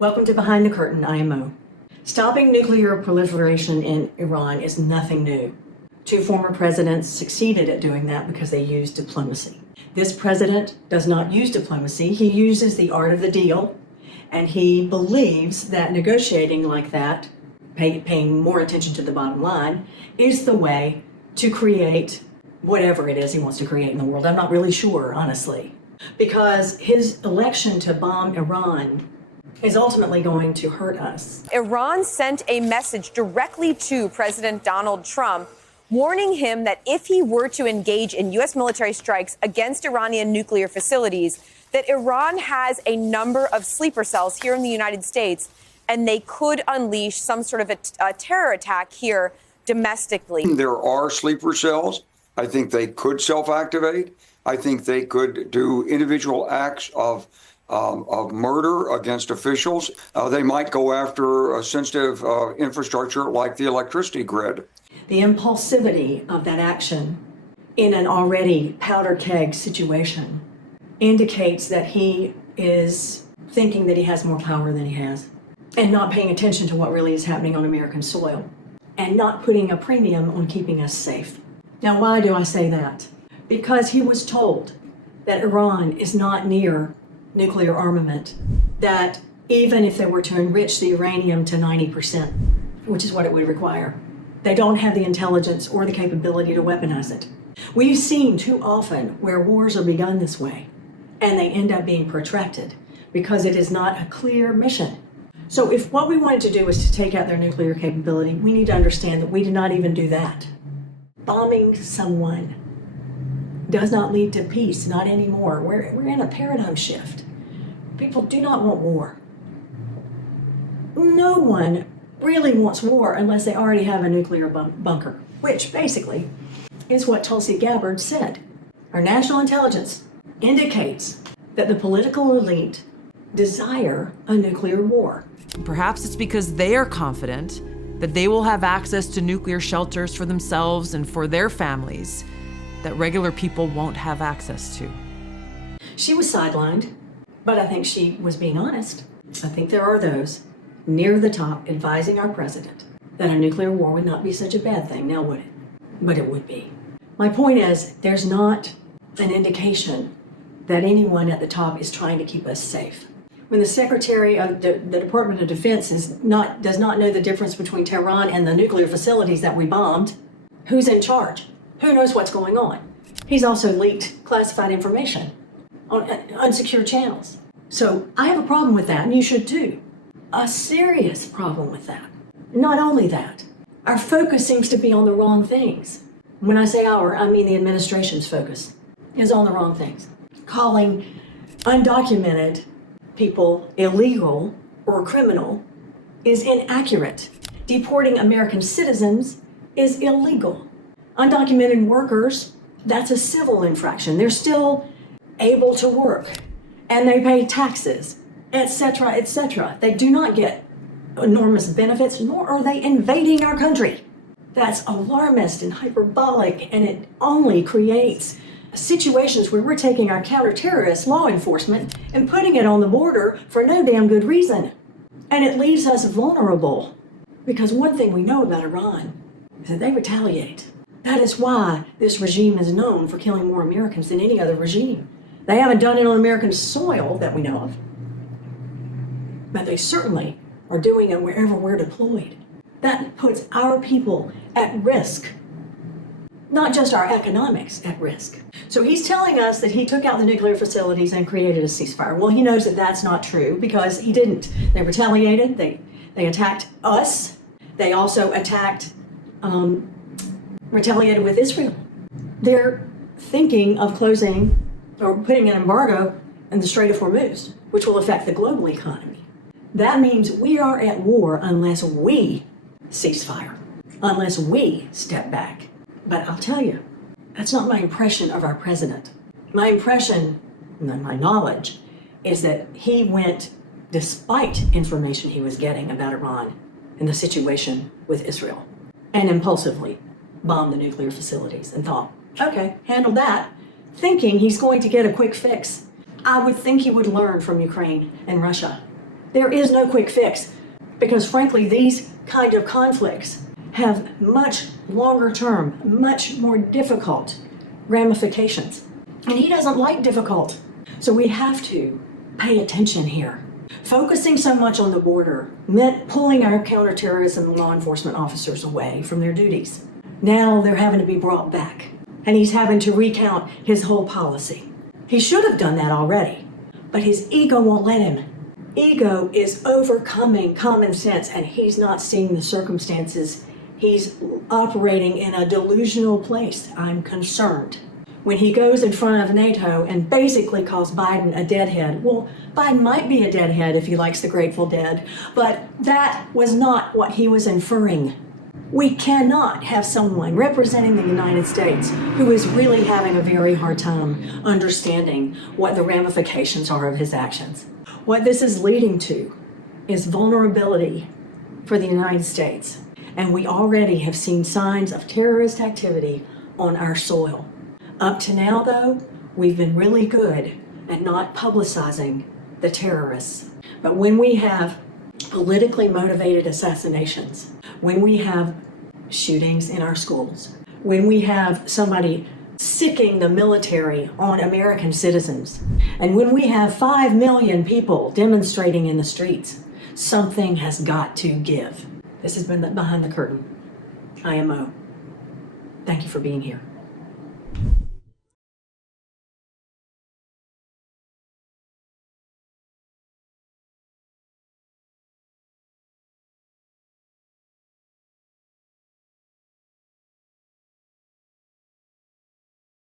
Welcome to Behind the Curtain, IMO. Stopping nuclear proliferation in Iran is nothing new. Two former presidents succeeded at doing that because they used diplomacy. This president does not use diplomacy. He uses the art of the deal, and he believes that negotiating like that, paying more attention to the bottom line, is the way to create whatever it is he wants to create in the world. I'm not really sure, honestly, because his election to bomb Iran is ultimately going to hurt us. Iran sent a message directly to President Donald Trump, warning him that if he were to engage in U.S. military strikes against Iranian nuclear facilities, that Iran has a number of sleeper cells here in the United States, and they could unleash some sort of a terror attack here domestically. There are sleeper cells. I think they could self-activate. I think they could do individual acts of murder against officials. They might go after a sensitive infrastructure like the electricity grid. The impulsivity of that action in an already powder keg situation indicates that he is thinking that he has more power than he has and not paying attention to what really is happening on American soil and not putting a premium on keeping us safe. Now, why do I say that? Because he was told that Iran is not near nuclear armament, that even if they were to enrich the uranium to 90%, which is what it would require, they don't have the intelligence or the capability to weaponize it. We've seen too often where wars are begun this way, and they end up being protracted because it is not a clear mission. So if what we wanted to do was to take out their nuclear capability, we need to understand that we did not even do that. Bombing someone does not lead to peace, not anymore. We're in a paradigm shift. People do not want war. No one really wants war unless they already have a nuclear bunker, which basically is what Tulsi Gabbard said. Our national intelligence indicates that the political elite desire a nuclear war. Perhaps it's because they are confident that they will have access to nuclear shelters for themselves and for their families that regular people won't have access to. She was sidelined, but I think she was being honest. I think there are those near the top advising our president that a nuclear war would not be such a bad thing, now would it? But it would be. My point is, there's not an indication that anyone at the top is trying to keep us safe. When the Secretary of the Department of Defense does not know the difference between Tehran and the nuclear facilities that we bombed, who's in charge? Who knows what's going on? He's also leaked classified information on unsecure channels. So I have a problem with that, and you should too. A serious problem with that. Not only that, our focus seems to be on the wrong things. When I say our, I mean the administration's focus is on the wrong things. Calling undocumented people illegal or criminal is inaccurate. Deporting American citizens is illegal. Undocumented workers, that's a civil infraction. They're still able to work and they pay taxes, etc., etc. They do not get enormous benefits, nor are they invading our country. That's alarmist and hyperbolic, and it only creates situations where we're taking our counterterrorist law enforcement and putting it on the border for no damn good reason. And it leaves us vulnerable. Because one thing we know about Iran is that they retaliate. That is why this regime is known for killing more Americans than any other regime. They haven't done it on American soil that we know of, but they certainly are doing it wherever we're deployed. That puts our people at risk, not just our economics at risk. So he's telling us that he took out the nuclear facilities and created a ceasefire. Well, he knows that that's not true because he didn't. They retaliated, they attacked us. They also retaliated with Israel. They're thinking of closing or putting an embargo in the Strait of Hormuz, which will affect the global economy. That means we are at war unless we cease fire, unless we step back. But I'll tell you, that's not my impression of our president. My impression, and my knowledge, is that he went, despite information he was getting about Iran and the situation with Israel, and impulsively bombed the nuclear facilities and thought, okay, handle that, thinking he's going to get a quick fix. I would think he would learn from Ukraine and Russia There is no quick fix because, frankly, these kind of conflicts have much longer term, much more difficult ramifications. And he doesn't like difficult. So we have to pay attention here. Focusing so much on the border meant pulling our counterterrorism law enforcement officers away from their duties. Now they're having to be brought back, and he's having to recount his whole policy. He should have done that already, but his ego won't let him. Ego is overcoming common sense, and he's not seeing the circumstances. He's operating in a delusional place. I'm concerned. When he goes in front of NATO and basically calls Biden a deadhead, well, Biden might be a deadhead if he likes the Grateful Dead, but that was not what he was inferring. We cannot have someone representing the United States who is really having a very hard time understanding what the ramifications are of his actions. What this is leading to is vulnerability for the United States, and we already have seen signs of terrorist activity on our soil. Up to now, though, we've been really good at not publicizing the terrorists. But when we have politically motivated assassinations, when we have shootings in our schools, when we have somebody sicking the military on American citizens, and when we have 5 million people demonstrating in the streets, something has got to give. This has been Behind the Curtain. IMO. Thank you for being here.